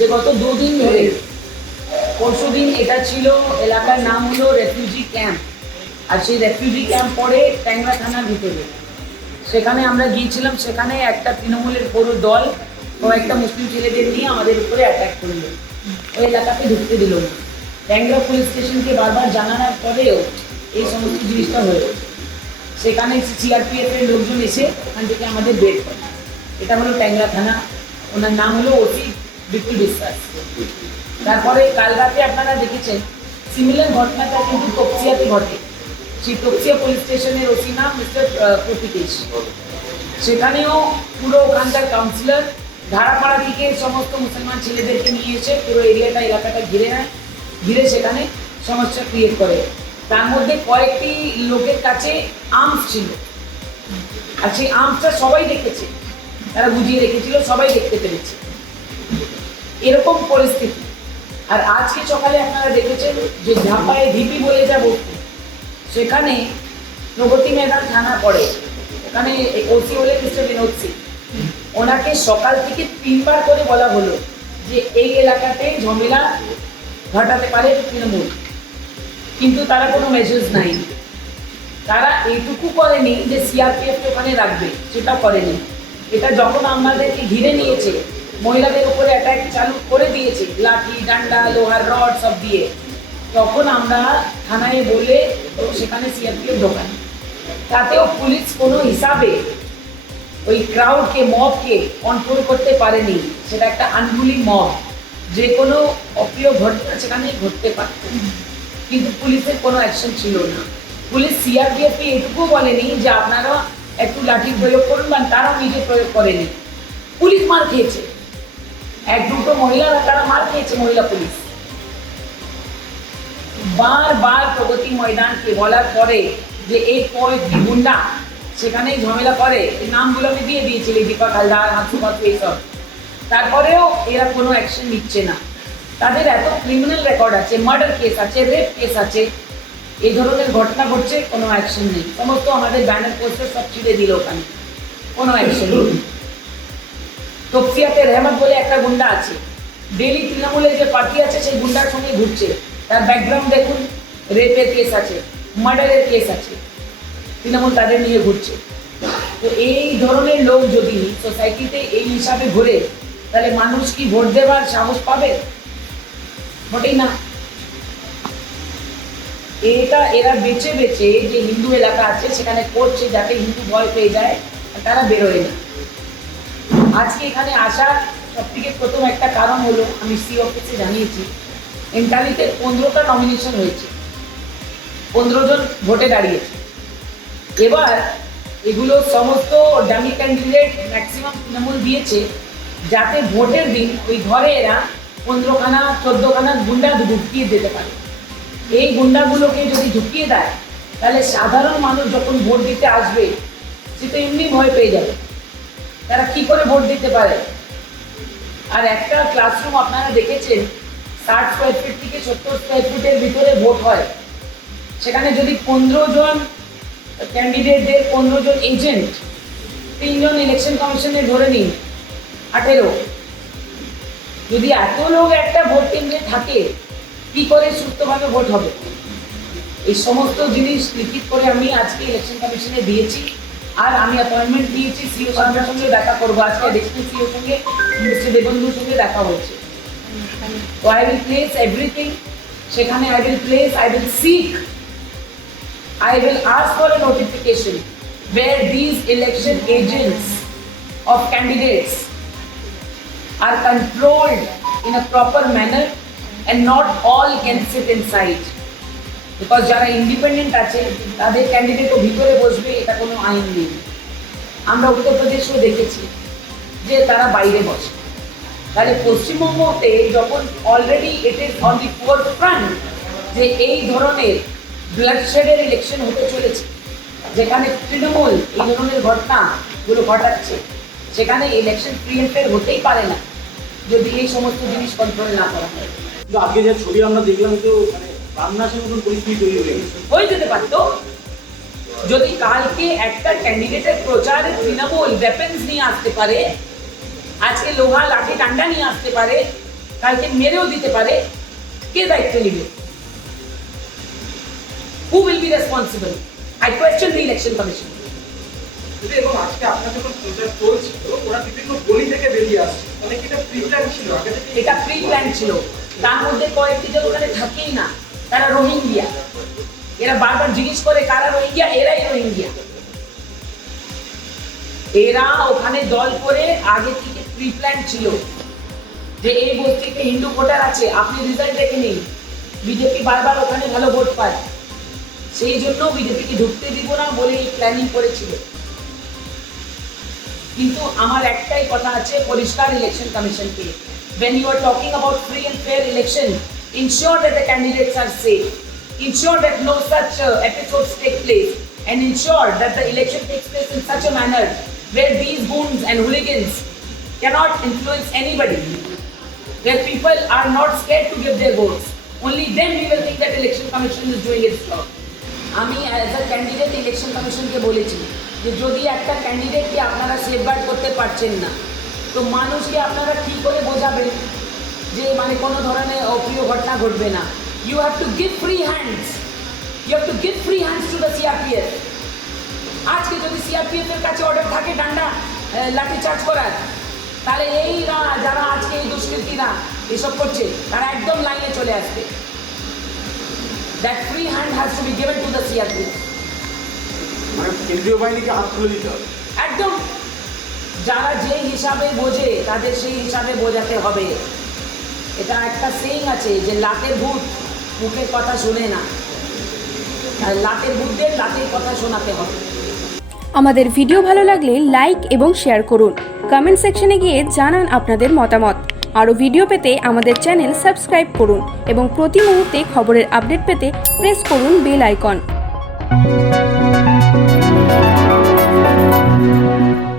যে গত দুদিন ধরে, পরশু দিন এটা ছিল, এলাকার নাম হলো রেফিউজি ক্যাম্প, আর সেই রেফিউজি ক্যাম্প পড়ে ট্যাংরা থানার ভিতরে। সেখানে আমরা গিয়েছিলাম, সেখানে একটা তৃণমূলের পুরো দল কয়েকটা মুসলিম ছেলেদের নিয়ে আমাদের উপরে অ্যাটাক করলো, ওই এলাকাতে ঢুকতে দিল না। ট্যাংরা পুলিশ স্টেশনকে বারবার জানানোর পরেও এই সমস্ত জিনিসটা হয়ে গেছে। সেখানে সিআরপিএফ এর লোকজন এসে ওখান থেকে আমাদের বের করে। এটা হলো ট্যাংরা থানা, ওনার নাম হলো ওসি বিপ্লব বিশ্বাস। তারপরে কাল রাতে আপনারা দেখেছেন সিমিলার ঘটনাটা কিন্তু তপসিয়াতে ঘটে। সেই তপসিয়া পুলিশ স্টেশনের ওসি নাম মিস্টার প্রতীকেশ। সেখানেও পুরো ওখানকার কাউন্সিলর ধারাপাড়া থেকে সমস্ত মুসলমান ছেলেদেরকে নিয়ে এসে পুরো এলাকাটা ঘিরে নেয়, ঘিরে সেখানে সমস্যা ক্রিয়েট করে। তার মধ্যে কয়েকটি লোকের কাছে আর্মস ছিল, আর সেই আর্মসটা সবাই দেখেছে, তারা বুঝিয়ে রেখেছিল, সবাই দেখতে পেরেছে। এরকম পরিস্থিতি। আর আজকে সকালে আপনারা দেখেছেন যে ঝাঁপায়ে ঢিপি বলে যা বলতে, সেখানে প্রগতি ময়দান থানা পড়ে, ওখানে ওসি হলে মিস্টার বিনোদ সিং। ওনাকে সকাল থেকে 3 বার করে বলা হলো যে এই এলাকাতে ঝামেলা ঘটাতে পারে তৃণমূল, কিন্তু তারা কোনো মেসেজ নাই। তারা এইটুকু করেনি যে সিআরপিএফ ওখানে রাখবে, সেটা করেনি। এটা যখন আমাদেরকে ঘিরে নিয়েছে, মহিলাদের উপরে অ্যাটাক চালু করে দিয়েছে, লাঠি ডান্ডা লোহার রড সব দিয়ে, তখন আমরা থানায় বলে সেখানে সিআরপিএফ ঢোকান। তাতেও পুলিশ কোনো হিসাবে ওই ক্রাউডকে, মবকে কন্ট্রোল করতে পারেনি। সেটা একটা আনরুলি মব, যে কোনো অপ্রিয় ঘটনা সেখানে ঘটতে পারত, কিন্তু পুলিশের কোনো অ্যাকশন ছিল না। পুলিশ সিআরপিএফকে এটুকু বলেনি যে আপনারা একটু লাঠি প্রয়োগ করুন, বা তারা নিজে প্রয়োগ করেনি। পুলিশ মার খেয়েছে, 1-2 মহিলারা তারা মার খেয়েছে, মহিলা পুলিশ। বারবার প্রগতি ময়দানকে বলার পরে যে এই কয়েকটি গুন্ডা সেখানেই ঝামেলা করে, এই নামগুলো আমি দিয়ে দিয়েছি, দীপক হালদার, হাসুপাতু, এইসব। তারপরেও এরা কোনো অ্যাকশন নিচ্ছে না। তাদের এত ক্রিমিনাল রেকর্ড আছে, মার্ডার কেস আছে, রেপ কেস আছে, এই ধরনের ঘটনা ঘটছে, কোনো অ্যাকশন নেই। সমস্ত আমাদের ব্যানার পোস্টার সব ছিঁড়ে দিল, ওখানে কোনো অ্যাকশন নেই। তপসিয়াতে রহমত বলে একটা গুন্ডা আছে, ডেলি তৃণমূলের যে পার্টি আছে সেই গুন্ডার সঙ্গে ঘুরছে। তার ব্যাকগ্রাউন্ড দেখুন, রেপের কেস আছে, মার্ডারের কেস আছে, তৃণমূল তাদের নিয়ে ঘুরছে। তো এই ধরনের লোক যদি সোসাইটিতে এই হিসাবে ঘুরে, তাহলে মানুষ কি ভোট দেওয়ার সাহস পাবে? মোটেই না। এটা এরা বেছে বেছে যে হিন্দু এলাকা আছে সেখানে করছে, যাতে হিন্দু ভয় পেয়ে যায়, তারা বেরোয় না। আজকে এখানে আসার সব থেকে প্রথম একটা কারণ হলো, আমি সি অফিসে জানিয়েছি, এনটালিতে 15টা নমিনেশন হয়েছে, 15 জন ভোটে দাঁড়িয়েছে। এবার এগুলো সমস্ত ডামি ক্যান্ডিডেট ম্যাক্সিমাম তৃণমূল দিয়েছে, যাতে ভোটের দিন ওই ঘরে এরা 15খানা 14খানা গুন্ডা ঢুকিয়ে দিতে পারে। এই গুন্ডাগুলোকে যদি ঢুকিয়ে দেয়, তাহলে সাধারণ মানুষ যখন ভোট দিতে আসবে, সে তো এমনি ভয় পেয়ে যাবে, তারা কি করে ভোট দিতে পারে। আর একটা ক্লাসরুম আপনারা দেখেছেন 60 স্কোয়ার ফিট থেকে 70 স্কোয়ার ফিটের ভিতরে ভোট হয়। সেখানে যদি 15 জন ক্যান্ডিডেটদের 15 জন এজেন্ট, 3 জন ইলেকশন কমিশনে ধরে নিন, 18, যদি এত লোক একটা ভোট কেন্দ্রে থাকে, কি করে সুস্থভাবে ভোট হবে? এই সমস্ত জিনিস লিখিত করে আমি আজকে ইলেকশন কমিশনে দিয়েছি, আর আমি অ্যাপয়েন্টমেন্ট দিয়েছি সিও সাহেবের সঙ্গে দেখা করবো। আজকে ডিস্ট্রিক্ট সিওর সঙ্গে মিস্টার দেবন্ধুর সঙ্গে দেখা হয়েছে। তো আই উইল প্লেস এভরিথিং সেখানে, I will seek, I will ask for a notification where these election agents of candidates are controlled in a proper manner and not all can sit inside. Because যারা independent আছে তাদের ক্যান্ডিডেটও ভিতরে বসবে, এটা কোনো আইন নেই। আমরা উত্তরপ্রদেশেও দেখেছি যে তারা বাইরে বসে। তাহলে পশ্চিমবঙ্গতে যখন already it is on the forefront যে এই ধরনের ব্লাডশেডের ইলেকশন হতে চলেছে, যেখানে তৃণমূল এই ধরনের ঘটনাগুলো ঘটাচ্ছে, সেখানে ইলেকশন ফ্রি এন্ড ফেয়ার হতেই পারে না যদি এই সমস্ত জিনিস কন্ট্রোল না করা হয়। কিন্তু আজকে যে ছবি আমরা দেখলাম, তো মানে বাংলাদেশের মতন পরিস্থিতি তৈরি হয়ে যেতে পারতো যদি কালকে একটা ক্যান্ডিডেটের প্রচারে তৃণমূল ওয়েপন্স নিয়ে আসতে পারে, আজকে লোহা লাঠি ডান্ডা নিয়ে আসতে পারে, কালকে মেরেও দিতে পারে, কে দায়িত্ব নেবে? Who will be responsible? I question the election commission. এবং আজকে আপনার যখন প্রচার চলছিল ওরা বিভিন্ন গলি থেকে বেরিয়ে আসছে, মানে কি এটা প্রি প্ল্যান ছিল আগে থেকে? এটা প্রি প্ল্যান ছিল। তার মধ্যে কয়েকটি জন ওখানে থাকেই না, তারা রোহিঙ্গিয়া। এরা বারবার জিজ্ঞেস করে কারা রোহিঙ্গিয়া, এরাই রোহিঙ্গিয়া। এরা ওখানে দল করে আগে থেকে প্রি প্ল্যান ছিল যে এই বস্তিতে হিন্দু ভোটার আছে, আপনি রেজাল্ট দেখে নিন। বিজেপি বারবার ওখানে ভালো ভোট পায়, সেই জন্য বিজেপিকে ঢুকতে দিব না বলে এই প্ল্যানিং করেছিল। কিন্তু আমার একটাই কথা আছে পরিষ্কার ইলেকশন কমিশনকে, when you are talking about free and fair election, ensure that the candidates are safe, ensure that no such episodes take place, and ensure that the election takes place in such a manner where these goons and hooligans cannot influence anybody, where people are not scared to give their votes. Only then we will think that election commission is doing its job. আমি as a candidate election কমিশনকে বলেছি যে যদি একটা ক্যান্ডিডেটকে আপনারা safeguard করতে পারছেন না, তো মানুষকে আপনারা কী করে বোঝাবেন যে মানে কোনো ধরনের অপ্রিয় ঘটনা ঘটবে না? You have to give free hands, you have to give free hands to the CRPF. আজকে যদি সিআরপিএফ এর কাছে অর্ডার থাকে ডান্ডা লাঠি চার্জ করার, তাহলে এই যারা আজকে এই দুষ্কৃতীরা এসব করছে তারা একদম লাইনে চলে আসবে। That free hand has to be given to the CRPF. মানে কেন্দ্রীয় বাহিনীকে হাত তুলে দিতে হবে একদম, যারা যে হিসাবে বোঝে তাদের সেই হিসাবে বোঝাতে হবে। এটা একটা সেইং আছে যে লাতের ভূত মুখের কথা শোনে না, আর লাতের ভূতদের লাতের কথা শোনাতে হবে। আমাদের ভিডিও ভালো লাগলে লাইক এবং শেয়ার করুন। কমেন্ট সেকশনে গিয়ে জানান আপনাদের মতামত। আরও ভিডিও পেতে আমাদের চ্যানেল সাবস্ক্রাইব করুন এবং প্রতি মুহূর্তে খবরের আপডেট পেতে প্রেস করুন বেল আইকন।